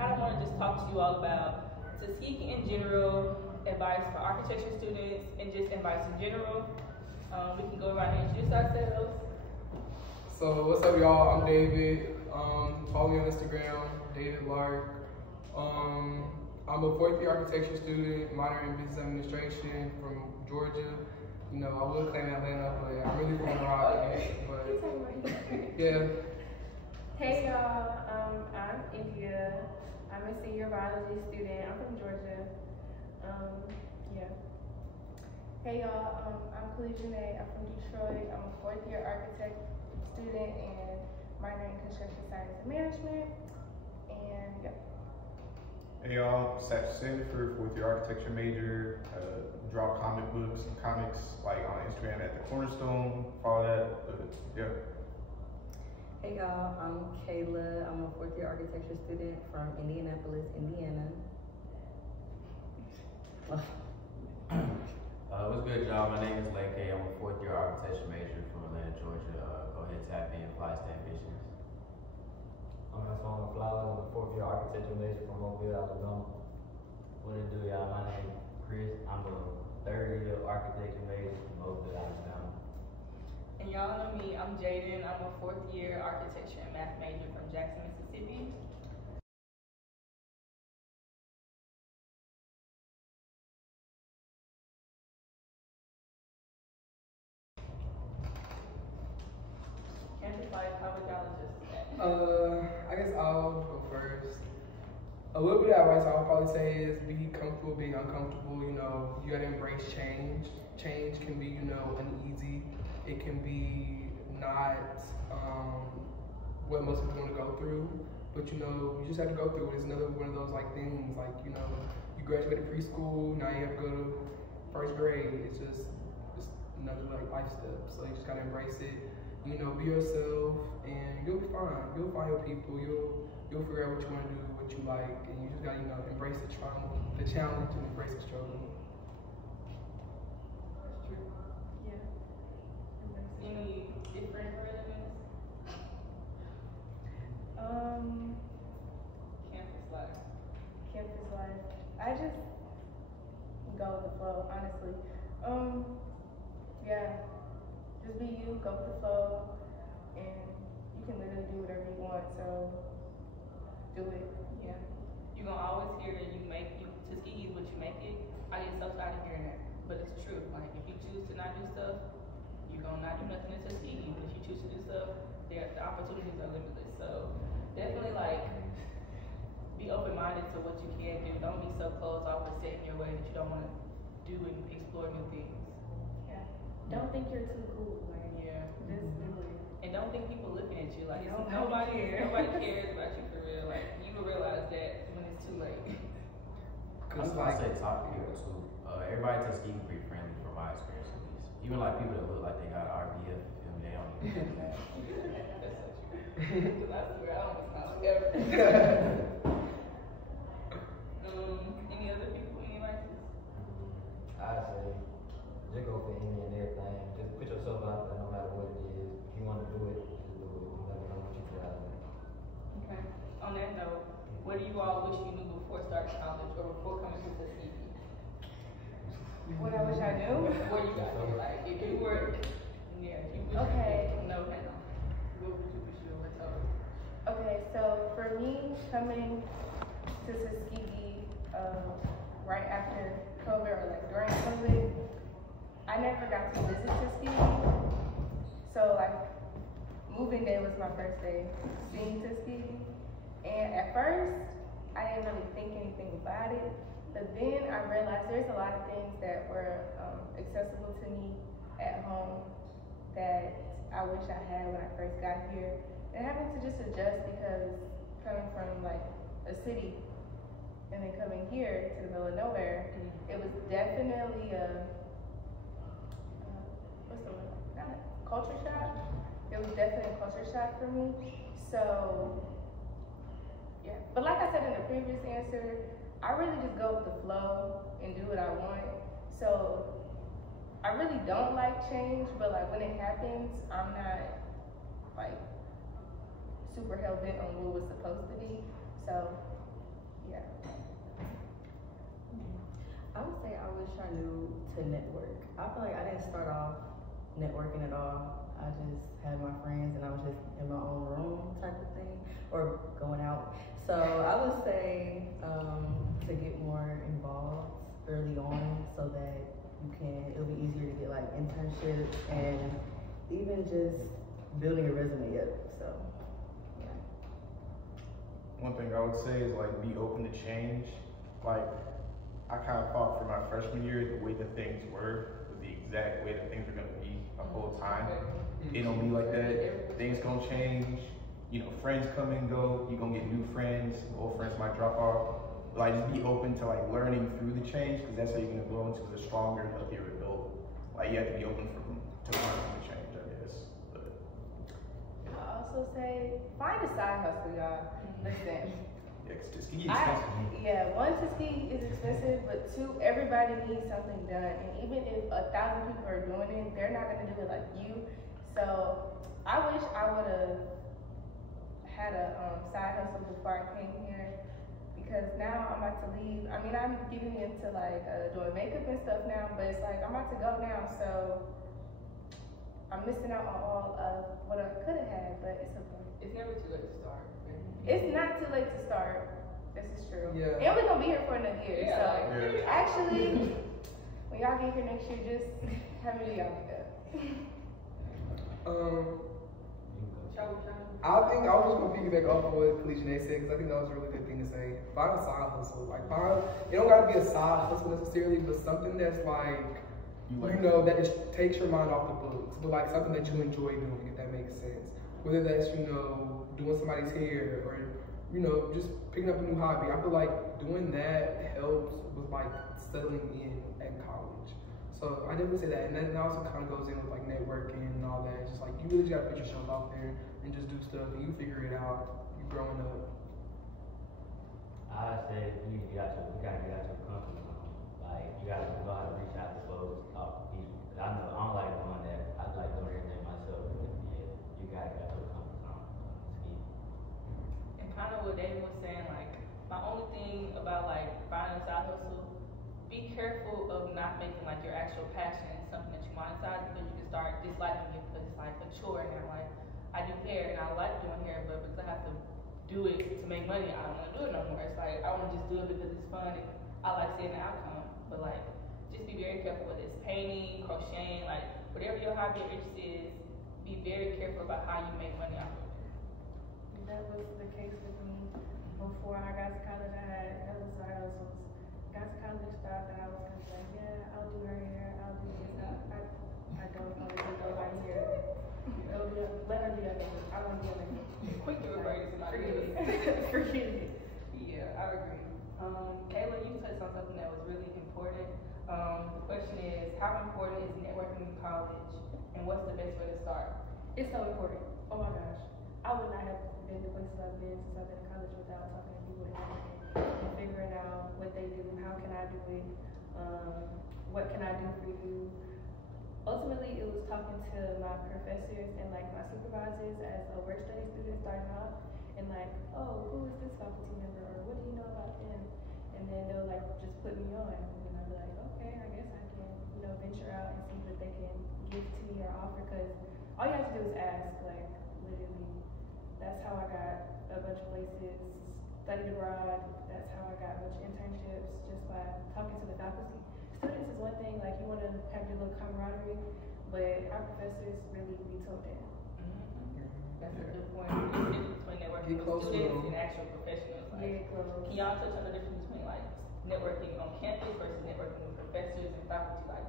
kind of want to just talk to you all about Tuskegee in general, advice for architecture students, and just advice in general. We can go around and introduce ourselves. So what's up, y'all? I'm David. Follow me on Instagram, David Lark. I'm a fourth year architecture student, minor in business administration from Georgia. You know, I would claim Atlanta, but I'm really from Rock. But yeah. Hey y'all, I'm India. I'm a senior biology student. I'm from Georgia. Yeah. Hey y'all, I'm Collegiate. I'm from Detroit. I'm a fourth year architect student and minor in construction science and management. And yeah. Hey y'all, Satch Sanford, fourth year architecture major. Draw comics like on Instagram at the Cornerstone. Follow that. Yeah. Hey y'all, I'm Kayla. I'm a fourth year architecture student from Indianapolis, Indiana. What's good, y'all? My name is Lake. I'm a fourth year architecture major from Atlanta, Georgia. Go ahead, tap in, fly to ambitions. I'm Antoine Flowers. I'm a fourth year architecture major from Mobile, Alabama. What it do, y'all? My name is Chris. I'm a third year architecture major from Mobile, Alabama. And y'all know me, I'm Jayden. I'm a fourth year architecture and math major from Jackson, Mississippi. Campus life, how would y'all adjust to that? I guess I'll go first. A little bit of advice I would probably say is be comfortable being uncomfortable. You know, you gotta embrace change. Change can be, you know, uneasy. It can be not what most people want to go through, but you know, you just have to go through it. It's another one of those like things, like, you know, you graduated preschool, now you have to go to first grade. It's another like life step. So you just gotta embrace it. You know, be yourself, and you'll be fine. You'll find your people. You'll figure out what you want to do, what you like, and you just gotta, you know, embrace the trauma, the challenge, and embrace the struggle. That's true. Yeah. Any different relevance? Campus life. Campus life. I just go with the flow, honestly. Yeah. Just be you, go with the flow, and you can literally do whatever you want, so do it. Yeah. You're gonna always hear that Tuskegee is what you make it. I get so tired of hearing that, but it's true. Like, if you choose to not do stuff, you're gonna not do nothing in Tuskegee. But if you choose to do stuff, the opportunities are limitless. So definitely, like, be open-minded to what you can do. Don't be so closed off or set in your way that you don't want to do and explore new things. Yeah. Don't think you're too cool. Like, Yeah. just do it. And don't think people looking at you like Nobody nobody cares about you for real. Like, you will realize that when it's too late. Cause I say talk to people too. Everybody at Tuskegee pretty friendly from my experience at least. Even like people that look like they got RBF, you feel me? They don't even do that. That's so true. Because I swear I don't smile ever. Any other people? Any advice? I say, just go for any and everything. Just put yourself out there no matter what it is. If you want to do it, just do it. You never know what you get out of it. Okay. On that note, what do you all wish you knew before starting college or before coming to Tuskegee? What I wish I knew? Before you got here, like, if you were, yeah, if you wish Okay. you knew, no. What would you wish you were told? Okay, so for me, coming to Tuskegee right after COVID or like during COVID, I never got to visit Tuskegee. So like moving day was my first day seeing Tuskegee. And at first, I didn't really think anything about it. But then I realized there's a lot of things that were accessible to me at home that I wish I had when I first got here. And having to just adjust because coming from like a city and then coming here to the middle of nowhere, it was definitely a, what's the word? Not a culture shock. It was definitely a culture shock for me. So, yeah. But like I said in the previous answer, I really just go with the flow and do what I want. So, I really don't like change, but like when it happens, I'm not like super hell bent on what was supposed to be. So Yeah. I would say I was trying to network. I feel like I didn't start off networking at all. I just had my friends and I was just in my own room type of thing, or going out. So I would say to get more involved early on so that it'll be easier to get like internships and even just building a resume up. So yeah. One thing I would say is like be open to change. Like I kind of thought for my freshman year the way that things were was the exact way that things were gonna be the whole time. It don't be like that. Things gonna change. You know, friends come and go. You gonna get new friends. Old friends might drop off. Like just be open to like learning through the change, because that's how you're gonna grow into a stronger, healthier adult. Like you have to be open to learn from the change, I guess. But I also say find a side hustle, y'all. Listen. yeah, 'cause Tuskegee is expensive. One, Tuskegee is expensive, but two, everybody needs something done. And even if 1,000 people are doing it, they're not gonna do it like you. So I wish I would have had a side hustle before I came here, because now I'm about to leave. I mean, I'm getting into like doing makeup and stuff now, but it's like I'm about to go now, so I'm missing out on all of what I could have had, but it's okay. It's never too late to start. It's not too late to start. This is true. Yeah. And we're gonna be here for another year. Yeah, So yeah. actually, when y'all get here next year, just have me do y'all makeup. I think I was just gonna piggyback off of what Collegiate said, because I think that was a really good thing to say. Find a side hustle. Like it don't gotta be a side hustle necessarily, but something that's like that just takes your mind off the books, but like something that you enjoy doing, if that makes sense. Whether that's doing somebody's hair, or just picking up a new hobby. I feel like doing that helps with like settling in at college. So I definitely say that, and that also kind of goes in with like networking and all that. It's just like you really just gotta put yourself out there and just do stuff, and you figure it out. You growing up. I said you gotta get out your comfort zone. Like you gotta know how to reach out to folks, talk to people. I don't like doing that. I like doing everything myself. Yeah, you gotta get out your comfort zone. And kind of what David was saying, like my only thing about like finding a side hustle, be careful of not making like your actual passion something that you monetize, because you can start disliking it because it's like a chore now. Like I do hair and I like doing hair, but because I have to do it to make money, I don't want to do it no more. It's like I want to just do it because it's fun and I like seeing the outcome. But like just be very careful with this painting, crocheting, like whatever your hobby or interest is, be very careful about how you make money off of it. That was the case with me before I got to college. I had other side hustles. Got to college, thought that I was gonna be like, yeah, I'll do her hair, I'll do this. I don't want to do nobody hair. Let her do that. I don't do that. Quick to refer to somebody else. Forget it. Yeah, I agree. Kayla, you touched on something that was really important. The question is, how important is networking in college, and what's the best way to start? It's so important. Oh my gosh. I would not have been the places I've been since I've been in college without talking to people and figuring out what they do, how can I do it, what can I do for you. Ultimately, it was talking to my professors and like my supervisors as a work study student starting off, and like, oh, who is this faculty member, or what do you know about them? And then they'll like just put me on, and I'll be like, okay, I guess I can, venture out and see what they can give to me or offer, because all you have to do is ask, like, literally. That's how I got a bunch of places, studied abroad. That's how I got a bunch of internships, just by talking to the faculty. Students is one thing, like you want to have your little camaraderie, but our professors really be told that. That's a good point. The difference between networking with students and actual professionals. Like, yeah, close. Can y'all touch on the difference between like networking on campus versus networking with professors and faculty? Like,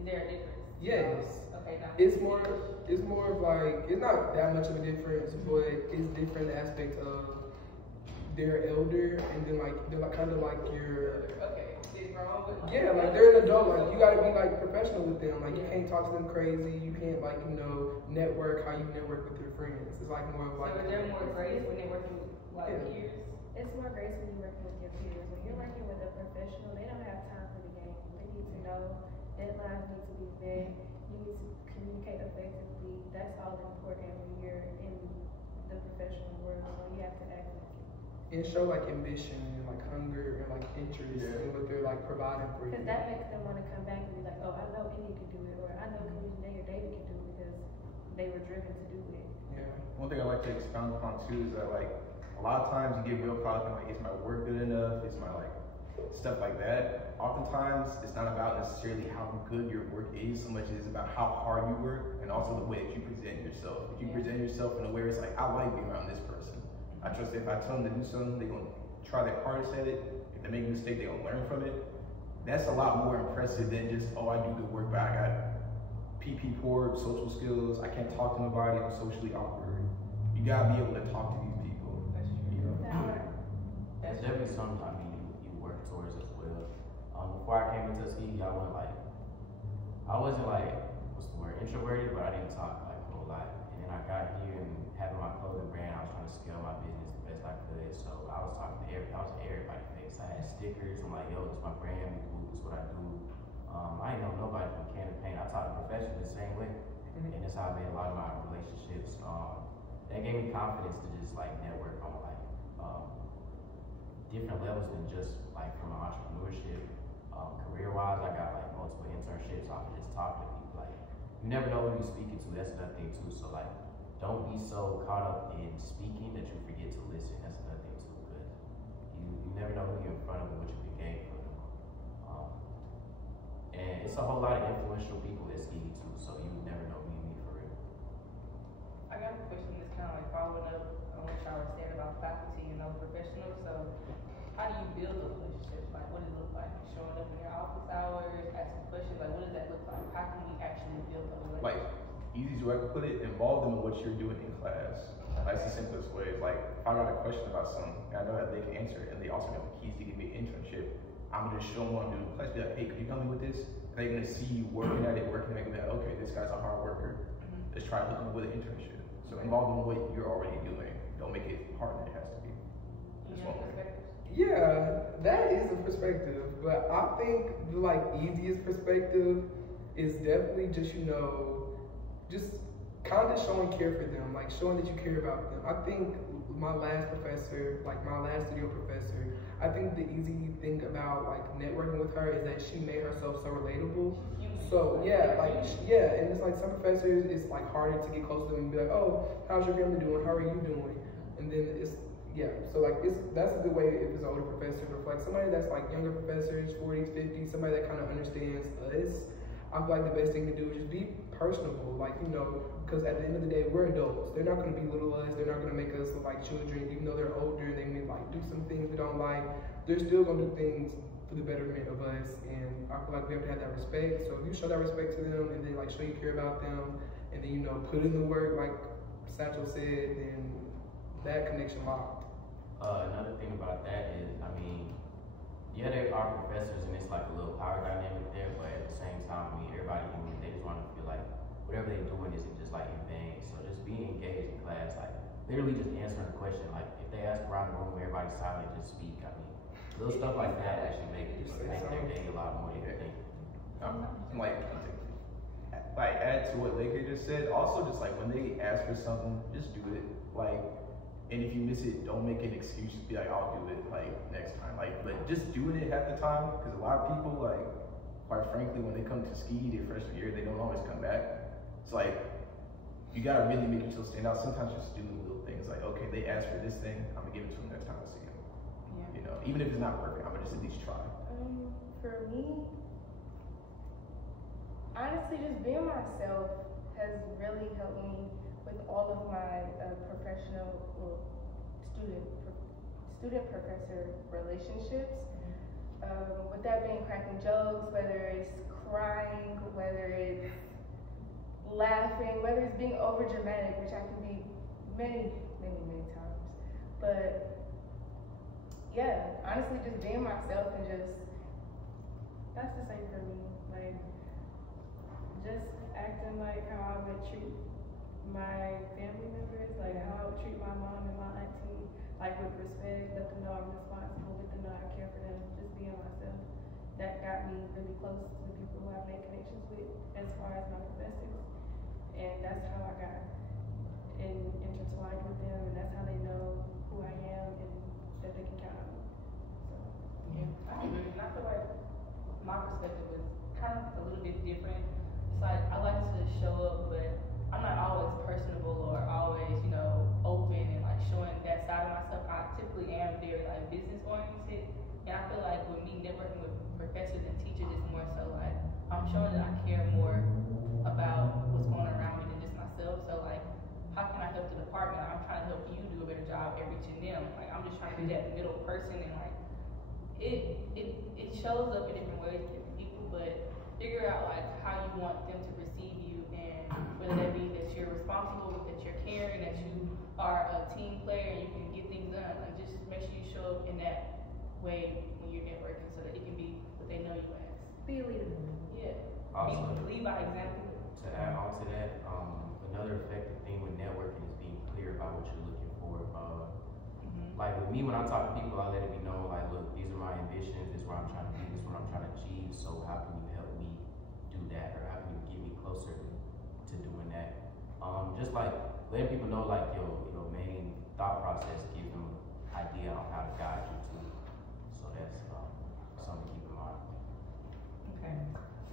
is there a difference? Yes. Okay, now It's more of like, it's not that much of a difference, but it's different aspect of they're elder, and then like they're like kind of like your like they're an adult. Like you gotta be like professional with them. Like you can't talk to them crazy. You can't like network how you network with your friends. It's like more of like. So is there more grace when they're working with like peers? It's more grace when you're working with your peers. When you're working with a professional, they don't have time for the game. They need to know deadlines need to be met. You need to communicate effectively. That's all important when you're in the professional world. So you have to act like it. and show like ambition and like hunger and like interest in what they're like providing for you. Because that makes them want to come back and be like, oh, I know Indy can do it, or I know Community Day or David can do it because they were driven to do it. Yeah. One thing I like to expound upon too is that like a lot of times you get real caught up in like, is my work good enough? Is my like stuff like that. Oftentimes it's not about necessarily how good your work is so much as about how hard you work and also the way that you present yourself. If you present yourself in a way where it's like, I like being around this person. I trust that if I tell them to do something, they're gonna try their hardest at it. If they make a mistake, they're gonna learn from it. That's a lot more impressive than just, oh, I do good work, but I got PP poor social skills. I can't talk to nobody. I'm socially awkward. You gotta be able to talk to these people. You know? That's definitely something I mean you work towards as well. Before I came to Tuskegee, I wasn't like what's the word, introverted, but I didn't talk like a whole lot. And then I got here and having my clothing brand, I was trying to scale my business the best I could. So I was talking to everybody face. I had stickers. I'm like, yo, this is my brand. This is what I do. I ain't know nobody from can of paint. I taught the profession the same way, and that's how I made a lot of my relationships. That gave me confidence to just like network on like different levels than just like from entrepreneurship. Career-wise, I got like multiple internships off of just talking to people. Like, you never know who you're speaking to. That's another thing too. So like, don't be so caught up in speaking that you forget to listen. That's another thing too. Because you never know who you're in front of and what you can gain from them. And it's a whole lot of influential people at Tuskegee too. So you never know who you meet for real. I got a question that's kind of like following up on what y'all were saying about faculty and those professionals. So, how do you build those relationships? Like, what does it look like? Showing up in your office hours, asking questions. Like, what does that look like? How can we actually build those relationships? Like, easiest way I could put it, involve them in what you're doing in class. That's the simplest way. It's like, if I got a question about something, and I know that they can answer it, and they also have the keys to give me an internship, I'm gonna just show them what I'm doing. Class be like, hey, could you help me with this? And they're gonna see you working at it, working, and be like, okay, this guy's a hard worker. Let's try to hook him with an internship. So involve them in what you're already doing. Don't make it harder than it has to be. Just one way. Yeah, that is a perspective, but I think the like easiest perspective is definitely just just kind of showing care for them, like showing that you care about them. I think my last professor, like my last studio professor, I think the easy thing about like networking with her is that she made herself so relatable. So yeah, and it's like some professors, it's like harder to get close to them and be like, oh, how's your family doing? How are you doing? And then so like that's a good way if it's an older professor, but like somebody that's like younger professors, 40s, 50s, somebody that kind of understands us, I feel like the best thing to do is just be personable, like, because at the end of the day, we're adults. They're not going to belittle us. They're not going to make us look like children, even though they're older and they may like do some things we don't like. They're still going to do things for the betterment of us, and I feel like we have to have that respect. So if you show that respect to them and then like show you care about them, and then put in the work like Satchel said, then that connection locked. Another thing about that is, I mean, yeah, there are professors and it's like a little power dynamic there, but at the same time, I mean, everybody, they just want to feel like whatever they're doing isn't just like in vain. So just being engaged in class, like literally just answering the question, like if they ask around the room, everybody's silent, just speak. I mean, little stuff like that actually make their day a lot more than you think. Like add to what Laker just said, also just like when they ask for something, just do it. Like, and if you miss it, don't make an excuse. Just be like, I'll do it like next time. Like, but just doing it half the time, because a lot of people, like, quite frankly, when they come to Tuskegee their freshman year, they don't always come back. It's like, you gotta really make yourself stand out. Sometimes just do little things like, okay, they asked for this thing, I'm gonna give it to them next time I see them. Yeah. Even if it's not perfect, I'm gonna just at least try. For me, honestly, just being myself has really helped me with all of my student-professor relationships. With that being cracking jokes, whether it's crying, whether it's laughing, whether it's being over dramatic, which I can be many, many, many times. But yeah, honestly, just being myself and that's the same for me. Like, just acting like how I would treat my family members, like how I would treat my mom and my auntie, like with respect, let them know I'm responsible, let them know I care for them, just being myself. That got me really close to the people who I've made connections with as far as my professors. And that's how I got intertwined with them, and that's how they know who I am and that they can count on me. So, Yeah, I agree. And I feel like my perspective was kind of a little bit different. It's like I like to show up, but I'm not always personable or always, you know, open and like showing that side of myself. I typically am very like business oriented, and I feel like with me networking with professors and teachers, it's more so like I'm showing that I care more about what's going on around me than just myself. So like, how can I help the department? I'm trying to help you do a better job at reaching them. Like I'm just trying to be that middle person, and like it shows up in different ways to different people, but figure out like how you want them to receive you, and whether that be that you're responsible, that you're caring, that you are a team player and you can get things done. Like just make sure you show up in that way when you're networking, so that it can be what they know you as. be a leader. Yeah. Also, Lead by example. to add on to that, another effective thing with networking is being clear about what you're looking for. Like with me, when I talk to people, I let it be known, like, look, these are my ambitions, this is where I'm trying to be, this is what I'm trying to achieve, so how can you help me do that, or how can you get me closer to doing that? Just like letting people know, like, your main thought process gives them an idea on how to guide you to. So that's something to keep in mind. Okay.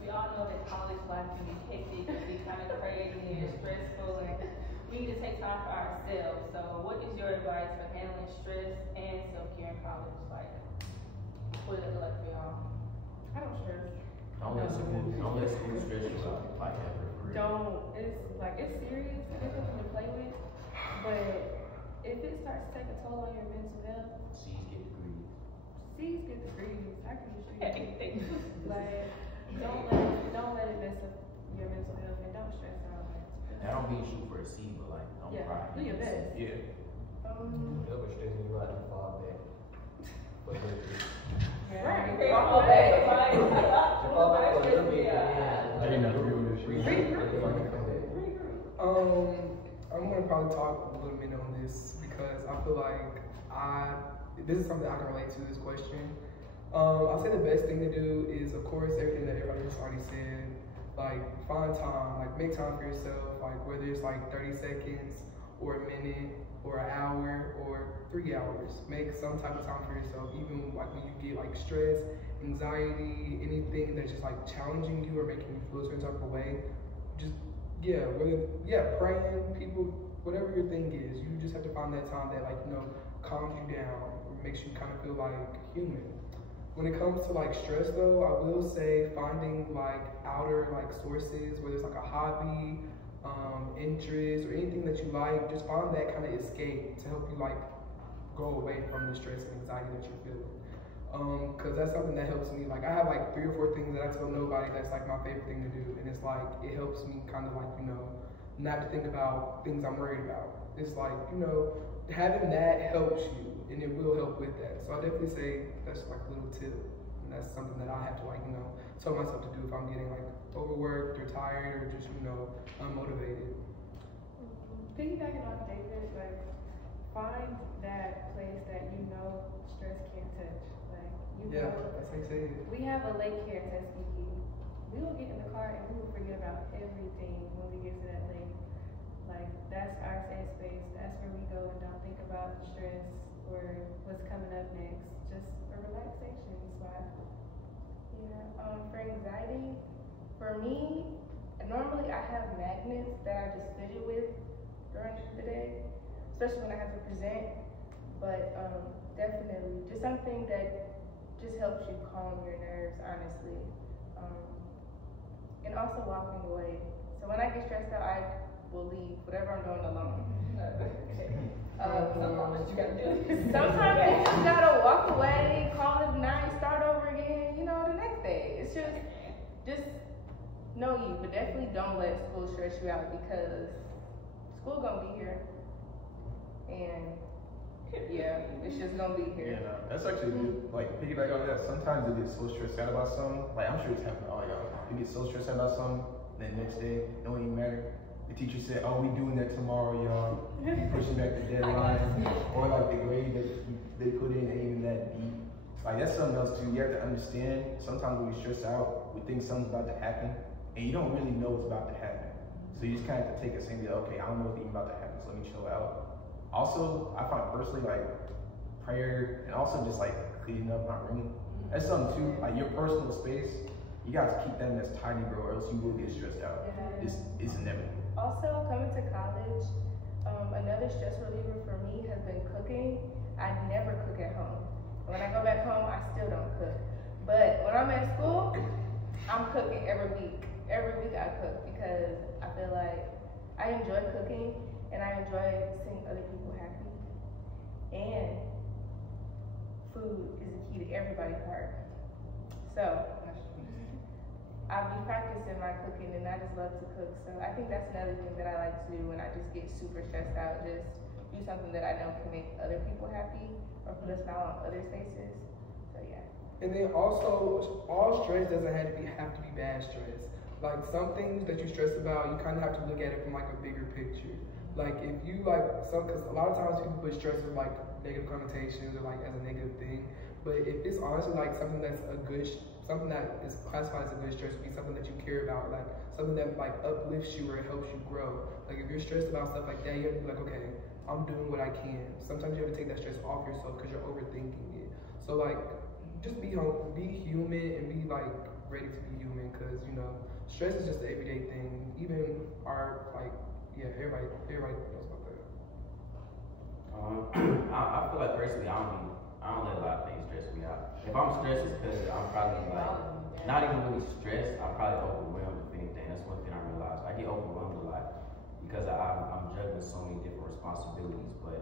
We all know that college life can be hectic, can be kind of crazy and stressful, and we need to take time for ourselves. So what is your advice for handling stress and self-care in college? Like, what does it look like for y'all? I don't stress. Don't let school stress you out like ever. Don't. It's like it's serious. It's nothing to play with. But if it starts to take a toll on your mental health, C's get degrees. C's get degrees. I can just Hey, like don't let it mess up your mental health, and don't stress out. That don't mean shoot for a C, but like don't Yeah, cry. do your best. Yeah. Whatever stressing you out, you fall back. But Right. Fall back. fall back for a little bit, I didn't agree with this shit. I'm gonna probably talk a little bit on this because I feel like this is something I can relate to this question. I'll say the best thing to do is, of course, everything that everybody has already said. Like, find time, like, make time for yourself, like, whether it's like 30 seconds or a minute or an hour or 3 hours. Make some type of time for yourself, even like when you get like stress, anxiety, anything that's just like challenging you or making you feel a certain type of way. Just, praying, people, whatever your thing is, you just have to find that time that, like, calms you down, or makes you kind of feel like human. When it comes to like stress though, I will say finding like outer like sources, whether it's like a hobby, interest, or anything that you like, just find that kind of escape to help you like go away from the stress and anxiety that you're feeling. Cause that's something that helps me. Like I have like 3 or 4 things that I tell nobody that's like my favorite thing to do. And it's like, it helps me kind of like, not to think about things I'm worried about. It's like, having that helps you, and it will help with that. So I definitely say that's like a little tip, and that's something that I have to like, tell myself to do if I'm getting like overworked or tired or just, unmotivated. Piggybacking off David, like find that place that stress can't touch. Like That's like saying it. we have a lake here in Tuskegee. We will get in the car and we will forget about everything when we get to that lake. Like that's our safe space. That's where we go and don't think about stress or what's coming up next. Just a relaxation spot. Yeah. For anxiety, for me, normally I have magnets that I just fidget with during the day, especially when I have to present. But definitely, just something that just helps you calm your nerves, honestly. And also walking away. So when I get stressed out, I will leave whatever I'm doing alone. Sometimes you gotta do it. Sometimes you just gotta walk away, call it a night, start over again, the next day. It's just know you, but definitely don't let school stress you out, because school gonna be here. And it's just gonna be here. Yeah, that's actually good. Like, piggyback on that, sometimes you get so stressed out about something. Like, I'm sure it's happened to all y'all. You get so stressed out about something, then the next day, it don't even matter. The teacher said, "Oh, we doing that tomorrow, y'all." You pushing back the deadline, or like the grade that they put in ain't even that deep. Like, that's something else too. You have to understand. Sometimes when we stress out, we think something's about to happen, and you don't really know what's about to happen. So you just kind of have to take a second and be like, okay, I don't know what's even about to happen, so let me chill out. Also, I find personally, like, prayer, and also just like cleaning up my room. That's something too, like your personal space, you got to keep that as tidy, bro, or else you will get stressed out. It's inevitable. Also, coming to college, another stress reliever for me has been cooking. I never cook at home. When I go back home, I still don't cook. But when I'm at school, I'm cooking every week. Every week I cook because I feel like I enjoy cooking and I enjoy seeing other people happy. And food is the key to everybody's heart. So I'll be practicing my cooking and I just love to cook. So I think that's another thing that I like to do when I just get super stressed out. Just do something that I know can make other people happy or put a smile on others' faces. So yeah. And then also, all stress doesn't have to be bad stress. Like some things that you stress about, you kind of have to look at it from like a bigger picture. Like if you because a lot of times people put stress with like negative connotations or like as a negative thing. But if it's honestly like something that's something that is classified as a good stress would be something that you care about, like something that like uplifts you or helps you grow. Like if you're stressed about stuff like that, you have to be like, okay, I'm doing what I can. Sometimes you have to take that stress off yourself because you're overthinking it. So like, just be human and be like ready to be human, because stress is just an everyday thing. Even everybody knows about that. I feel like personally I don't let a lot of things stress me out. If I'm stressed, it's because I'm probably like not even really stressed. I'm probably overwhelmed. If anything, that's one thing I realized. I get overwhelmed a lot because I'm juggling so many different responsibilities. But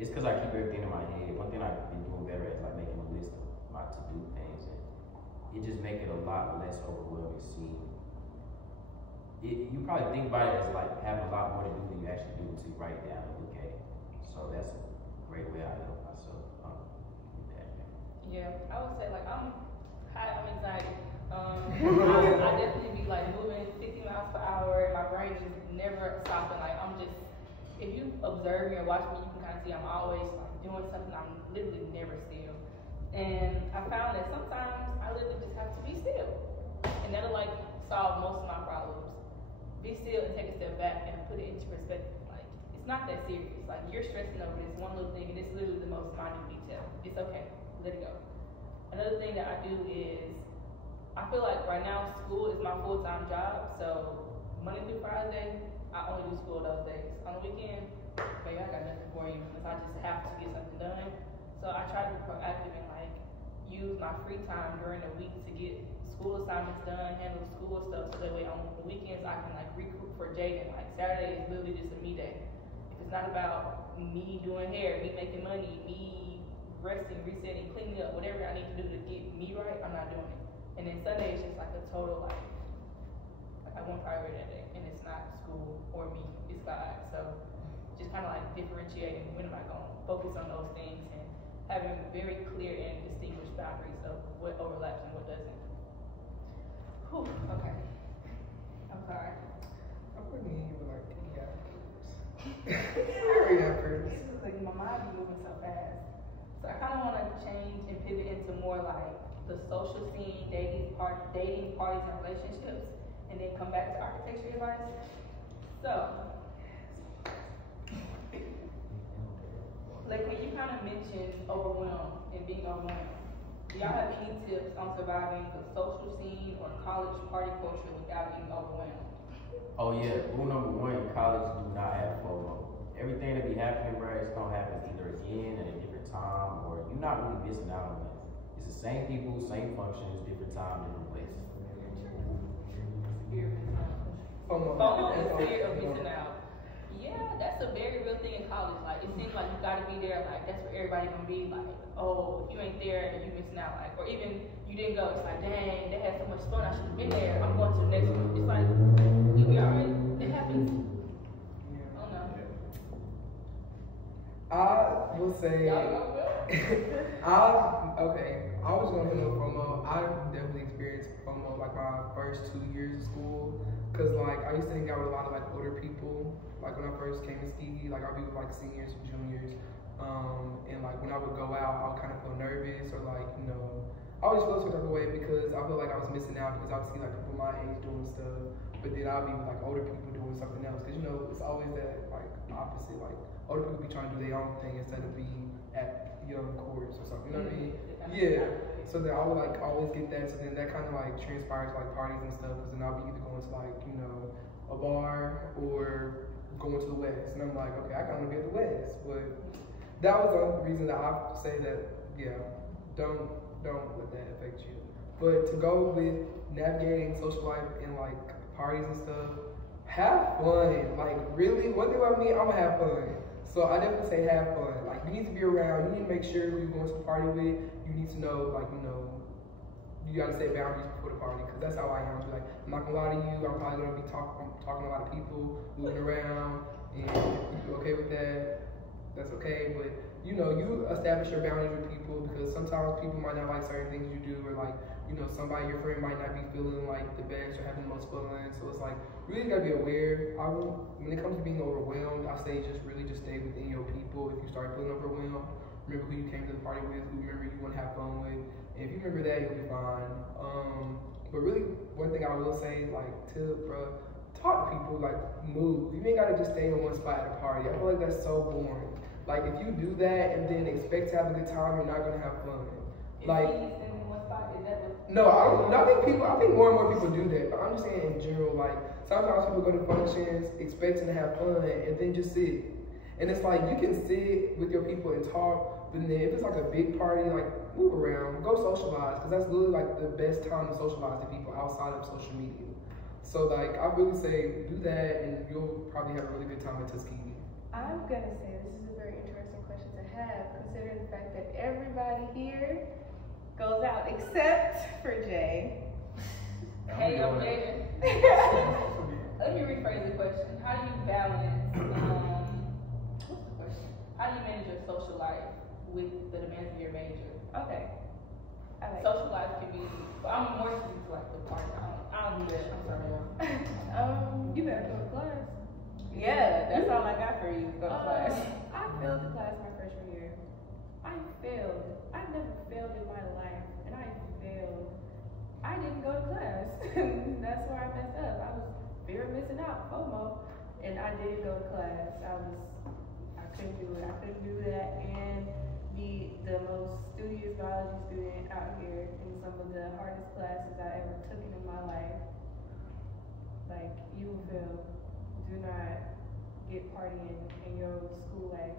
it's because I keep everything in my head. One thing I've been doing better at is like making a list of my to-do things, and it just make it a lot less overwhelming. You probably think about it as like having a lot more to do than you actually do until you write it down and look at it. So that's a great way I help myself with that. Yeah, I would say like I'm anxiety. I definitely be like moving 50 miles per hour. My brain is never stopping. Like if you observe me or watch me, you can kind of see I'm always like doing something. I'm literally never still. And I found that sometimes I literally just have to be still, and that'll like solve most of my problems. Be still and take a step back and put it into perspective. Like it's not that serious. Like you're stressing over this one little thing, and it's literally the most minute detail. It's okay. Let it go. Another thing that I do is I feel like right now school is my full-time job. So Monday through Friday, I only do school those days. On the weekend, baby, I got nothing for you because I just have to get something done. So I try to be proactive and like use my free time during the week to get school assignments done, handle school stuff, so that way on the weekends I can like recruit for Jayden. Like Saturday is literally just a me day. If it's not about me doing hair, me making money, me resting, resetting, cleaning up, whatever I need to do to get me right, I'm not doing it. And then Sunday is just like a total like I want priority that day, and it's not school or me, it's God. So just kind of like differentiating when am I going to focus on those things and having very clear and distinguished boundaries of what overlaps and what doesn't. Whew, okay. I'm sorry. I'm putting you like yappers. It's just like my mind be moving so fast. So I kind of want to change and pivot into more like the social scene, dating, parties, and relationships, and then come back to architecture advice. So, like when you kind of mentioned overwhelmed and being overwhelmed, do y'all have any tips on surviving the social scene or college party culture without being overwhelmed? Oh yeah, rule number one in college: do not have FOMO. Everything that be happening, bro, it's gonna happen either again at a different time, or you're not really missing out on it. It's the same people, same functions, different time, different place. FOMO is fear of missing out. Yeah, that's a very real thing in college. Like it seems like you gotta be there. Like that's where everybody gonna be. Like, oh, if you ain't there, you missing out. Like, or even you didn't go. It's like, dang, they had so much fun. I should have been there. I'm going to the next one. It's like we already. It happens. Oh no. I will say, I was going to know FOMO. I definitely experienced FOMO like my first 2 years of school, cause like I used to hang out with a lot of like older people. Like when I first came to Tuskegee, like I'll be with like seniors and juniors, and like when I would go out, I would kind of feel nervous or like I always felt some type of way because I felt like I was missing out because I would see like people my age doing stuff, but then I'll be with like older people doing something else. Cause it's always that like opposite. Like older people be trying to do their own thing instead of be at young courts or something. You know what I mean? Yeah. So then I would like always get that. So then that kind of like transpires like parties and stuff. Because then I'll be either going to like a bar or going to the West. And I'm like, okay, I kind of want to be at the West. But that was the reason that I say that. Yeah, don't let that affect you. But to go with navigating social life and like parties and stuff, have fun. Like really, one thing about me, I'm gonna have fun. So I definitely say have fun. Like you need to be around. You need to make sure who you're going to the party with. You need to know, like you gotta set boundaries before the party because that's how I am. Like I'm not gonna lie to you. I'm probably gonna be talking to a lot of people, moving around, and if you're okay with that, that's okay. But you establish your boundaries with people because sometimes people might not like certain things you do, or like somebody, your friend might not be feeling like the best or having the most fun. So it's like really gotta be aware. When it comes to being overwhelmed, I say just stay within your people. If you start feeling overwhelmed, remember who you came to the party with, who you want to have fun with. And if you remember that, you'll be fine. But really, one thing I will say, like, talk to people, like, move. You ain't gotta just stay in one spot at a party. I feel like that's so boring. Like, if you do that and then expect to have a good time, you're not gonna have fun. No, I think more and more people do that, but I'm just saying in general, like, sometimes people go to functions expecting to have fun and then just sit. And it's like, you can sit with your people and talk, but then if it's like a big party, like, move around, go socialize, because that's literally like the best time to socialize to people outside of social media. So like, I really say, do that and you'll probably have a really good time at Tuskegee. I'm gonna say this is a very interesting question to have, considering the fact that everybody here goes out except for Jay. Hey, I'm Jayden. Let me rephrase the question. How do you balance, what's the question? How do you manage your social life with the demands of your major? Okay. Social life can be, I'm more to like the party. I don't do that. I'm sorry. You better go to class. Yeah, that's all I got for you. Go to class. I failed the class my freshman year. I failed. I never failed in my life, and I failed. I didn't go to class. That's where I messed up. I was fear of missing out, FOMO, and I didn't go to class. I couldn't do it. I couldn't do that and be the most studious biology student out here in some of the hardest classes I ever took in my life. Like, you will fail. Do not get partying in your school life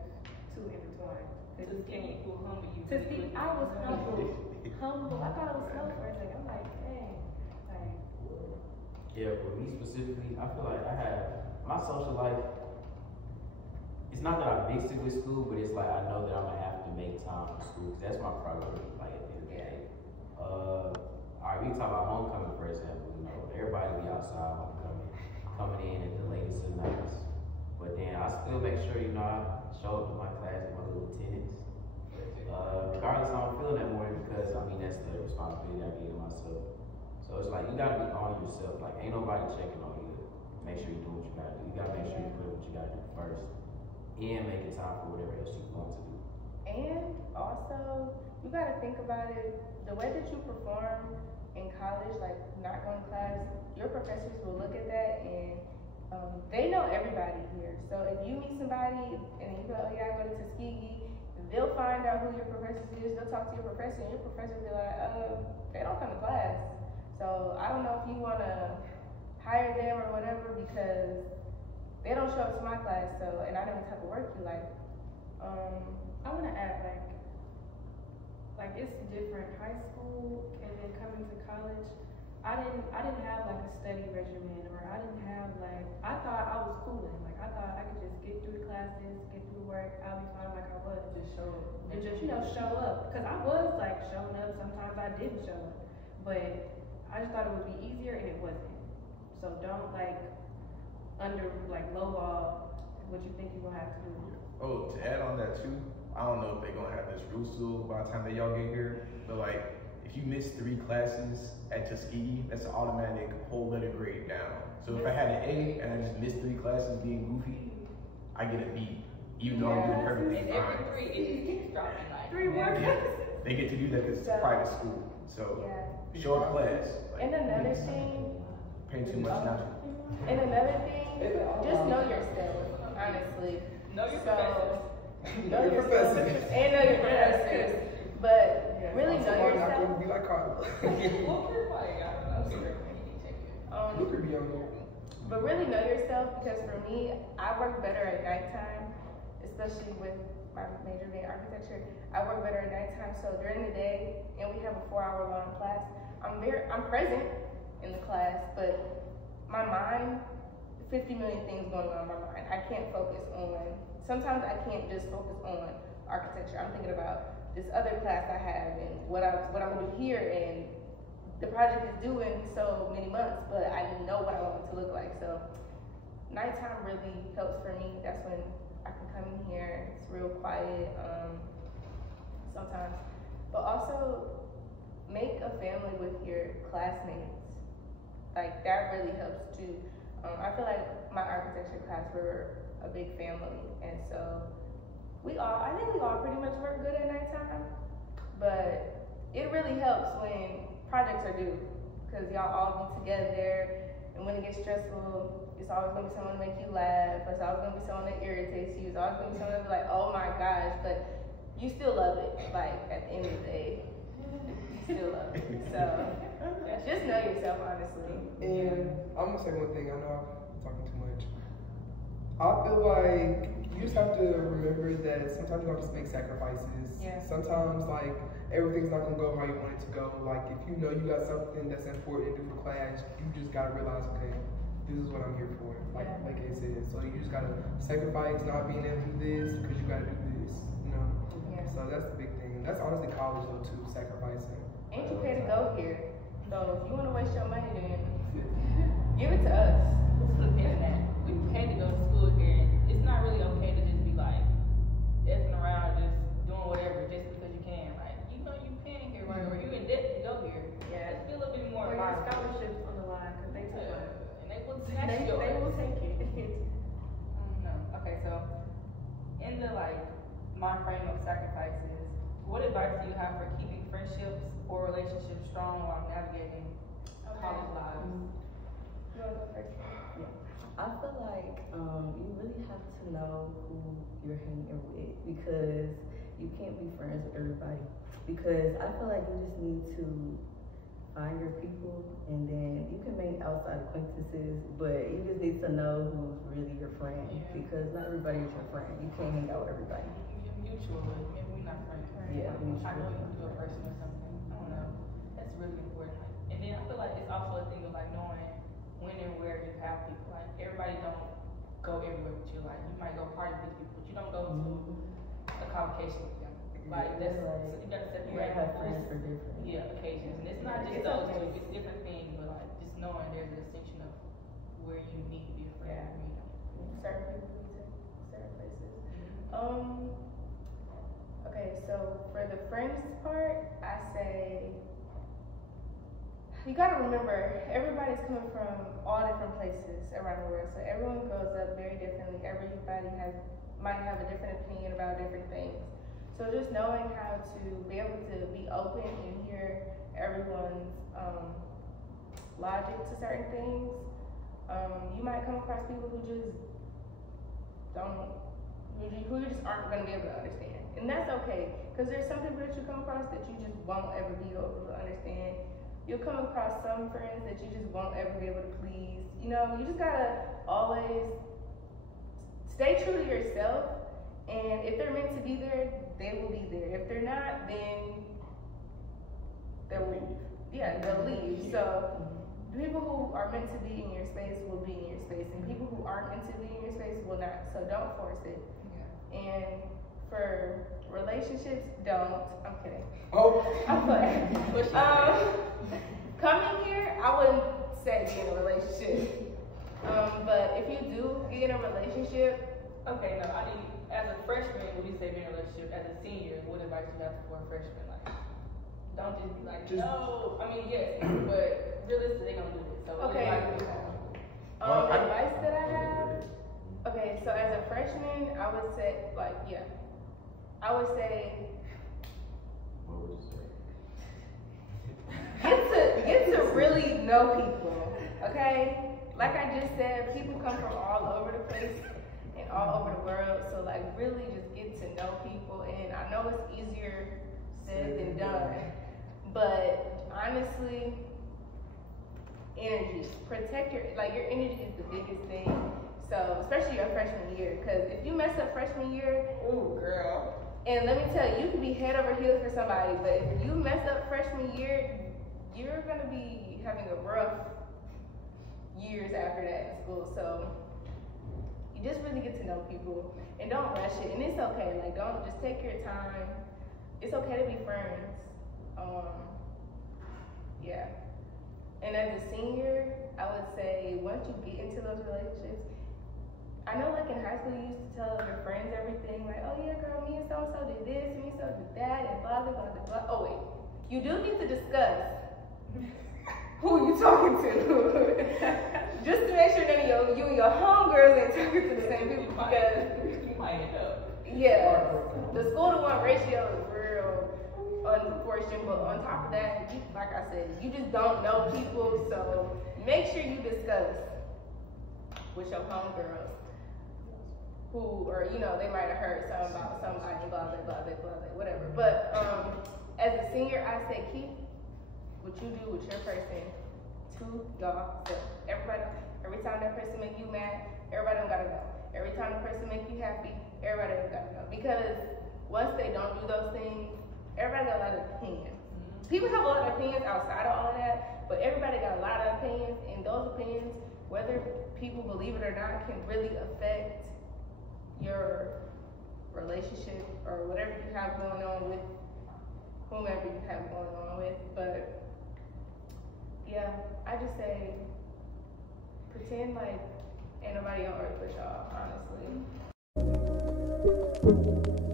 too intertwined. Tuskegee will humble you. Tuskegee, I was humble. I thought it was slow for a second. I'm like, dang. Like, yeah, for me specifically, I feel like I had my social life. It's not that I mixed it with school, but it's like I know that I'm gonna have to make time for school because that's my priority. Like at the end of the day. Alright, we can talk about homecoming for example. Everybody be outside homecoming, coming in at the latest of nights. But then I still make sure I show up to my class with my little attendance. Regardless of how I'm feeling that morning, because that's the responsibility I gave to myself. So it's like you gotta be on yourself. Like ain't nobody checking on you. Make sure you do what you gotta do. You gotta make sure you put what you gotta do first, and make it time for whatever else you want to do. And also, you gotta think about it. The way that you perform in college, like not going to class, your professors will look at that and they know everybody here. So if you meet somebody and you go, oh yeah, I go to Tuskegee, they'll find out who your professor is. They'll talk to your professor, and your professor will be like, they don't come to class. So I don't know if you want to hire them or whatever because they don't show up to my class. So, and I know what type of work you like. I want to add like it's different. High school and then coming to college, I didn't have like a study regimen, or I didn't have like, I thought I was cooling. Like I thought I could just get through the classes, get through the work, I'll be fine like I was. Just show up. And just, show up. Because I was like showing up, sometimes I didn't show up. But I just thought it would be easier and it wasn't. So don't lowball what you think you're gonna have to do. Oh, to add on that too, I don't know if they're gonna have this rule still by the time that y'all get here, but like if you miss 3 classes at Tuskegee, that's an automatic whole letter grade down. So if I had an A and I just missed 3 classes being goofy, I get a B, even though I'm doing perfectly And fine. every 3, it just keeps dropping. Like, 3 more classes. They get to do that because it's private school. So show up class. Like, And another thing, paying too much now. just know yourself, honestly. know your professors. Know Your yourself. professors. And know your professors. But really know Somebody's not yourself. going to be like Carla. Walker, like, I don't know, check it. You could be on there. But really know yourself, because for me, I work better at nighttime, especially with my major being architecture. I work better at nighttime, so during the day, and we have a 4-hour long class, I'm present in the class, but my mind, 50 million things going on in my mind. I can't focus on, sometimes I can't just focus on architecture. I'm thinking about this other class I have and what I'm gonna do here, and the project is due in so many months, but I know what I want it to look like. So nighttime really helps for me. That's when I can come in here. It's real quiet sometimes. But also make a family with your classmates. Like that really helps too. I feel like my architecture class, we're a big family, and so I think we all pretty much work good at nighttime, but it really helps when projects are due, because y'all all be together, and when it gets stressful, it's always gonna be someone to make you laugh, or it's always gonna be someone that irritates you, it's always gonna be someone to be like, oh my gosh, but you still love it, like, at the end of the day, you still love it, so, just know yourself, honestly. And I'm gonna say one thing, I know I'm talking too much. I feel like you just have to remember that sometimes you have to make sacrifices. Yeah. Sometimes, like, everything's not gonna go how you want it to go. Like, if you know you got something that's important to do for class, you just gotta realize, okay, this is what I'm here for. Like it said. So you just gotta sacrifice not being able to do this because you gotta do this, you know? Yeah. So that's the big thing. That's honestly college though too, sacrificing. And you pay to go here, so if you wanna waste your money, then give it to us. Let's flip into that. We pay to go to school here, and it's not really okay to just be like effing around, just doing whatever just because you can. Like, you know, you paying here, right? Or you in debt to go here. Yeah. Let's be a little bit more Or your advisable. scholarships on the line, because they took one. And they will snatch They yours. will take it. No. Okay, so in the my frame of sacrifices, what advice do you have for keeping friendships or relationships strong while navigating college lives? You wanna go first? I feel like you really have to know who you're hanging with, because you can't be friends with everybody. Because I feel like you just need to find your people, and then you can make outside acquaintances, but you just need to know who's really your friend, because not everybody is your friend. You can't hang out with everybody. Mutual, but maybe we're not friends. Yeah, I know you do a person or something. I don't know. That's really important. And then I feel like it's also a thing of like knowing when and where you have people. Like everybody don't go everywhere with you. Like you might go party with people, but you don't go to a convocation with them. Like that's so you gotta separate. You gotta have friends for different. Occasions. And it's not just those two, it's different things, but like just knowing there's a distinction of where you need to be a friend. Certain people need to certain places. Okay, so for the friends part, I say you gotta remember everybody's coming from all different places around the world. So everyone grows up very differently. Everybody might have a different opinion about different things. So just knowing how to be able to be open and hear everyone's logic to certain things. You might come across people who just aren't going to be able to understand. And that's okay, because there's some people that you come across that you just won't ever be able to understand. You'll come across some friends that you just won't ever be able to please. You know, you just gotta always stay true to yourself, and if they're meant to be there, they will be there. If they're not, then they'll leave. Yeah, they'll leave. So people who are meant to be in your space will be in your space, and people who aren't meant to be in your space will not. So don't force it. And for relationships, don't. I'm kidding. Oh. I'm playing. Coming here, I wouldn't say be in a relationship. But if you do get in a relationship, Okay, no, I mean, as a freshman, would you say be in a relationship? As a senior, what advice do you have for a freshman? Like, don't just be like, no. I mean, yes, but realistically, they don't do it. So, what Okay. advice do you have? advice that I have. Okay, so as a freshman, I would say, I would say, What would you say? get to really know people, okay? Like I just said, people come from all over the place, and all over the world. So like really just get to know people. And I know it's easier said than done, but honestly, energy. Protect your energy is the biggest thing. So especially your freshman year, because if you mess up freshman year, ooh girl. And let me tell you, you can be head over heels for somebody, but if you mess up freshman year, you're gonna be having a rough years after that in school. So you just really get to know people and don't rush it. And it's okay. Like don't just take your time. It's okay to be friends. Yeah. And as a senior, I would say once you get into those relationships, I know like in high school you used to tell your friends everything, like, oh yeah girl, me and so-and-so did this, me and so did that, and blah, blah, blah, blah. Oh wait, you do need to discuss who you talking to. Just to make sure none of you and your homegirls ain't talking to the same people, because you might end up. Yeah, the school to one ratio is real unfortunate, but on top of that, like I said, you just don't know people, so make sure you discuss with your homegirls who, or they might have heard something about somebody, blah, blah, blah, blah, blah, blah, whatever. But as a senior, I say keep what you do with your person to y'all. So every time that person make you mad, everybody don't gotta know. Every time the person make you happy, everybody don't gotta know. Because once they don't do those things, everybody got a lot of opinions. People have a lot of opinions outside of all of that, but everybody got a lot of opinions, and those opinions, whether people believe it or not, can really affect your relationship or whatever you have going on with whomever you have going on with. But yeah, I just say pretend like ain't nobody on earth but y'all, honestly.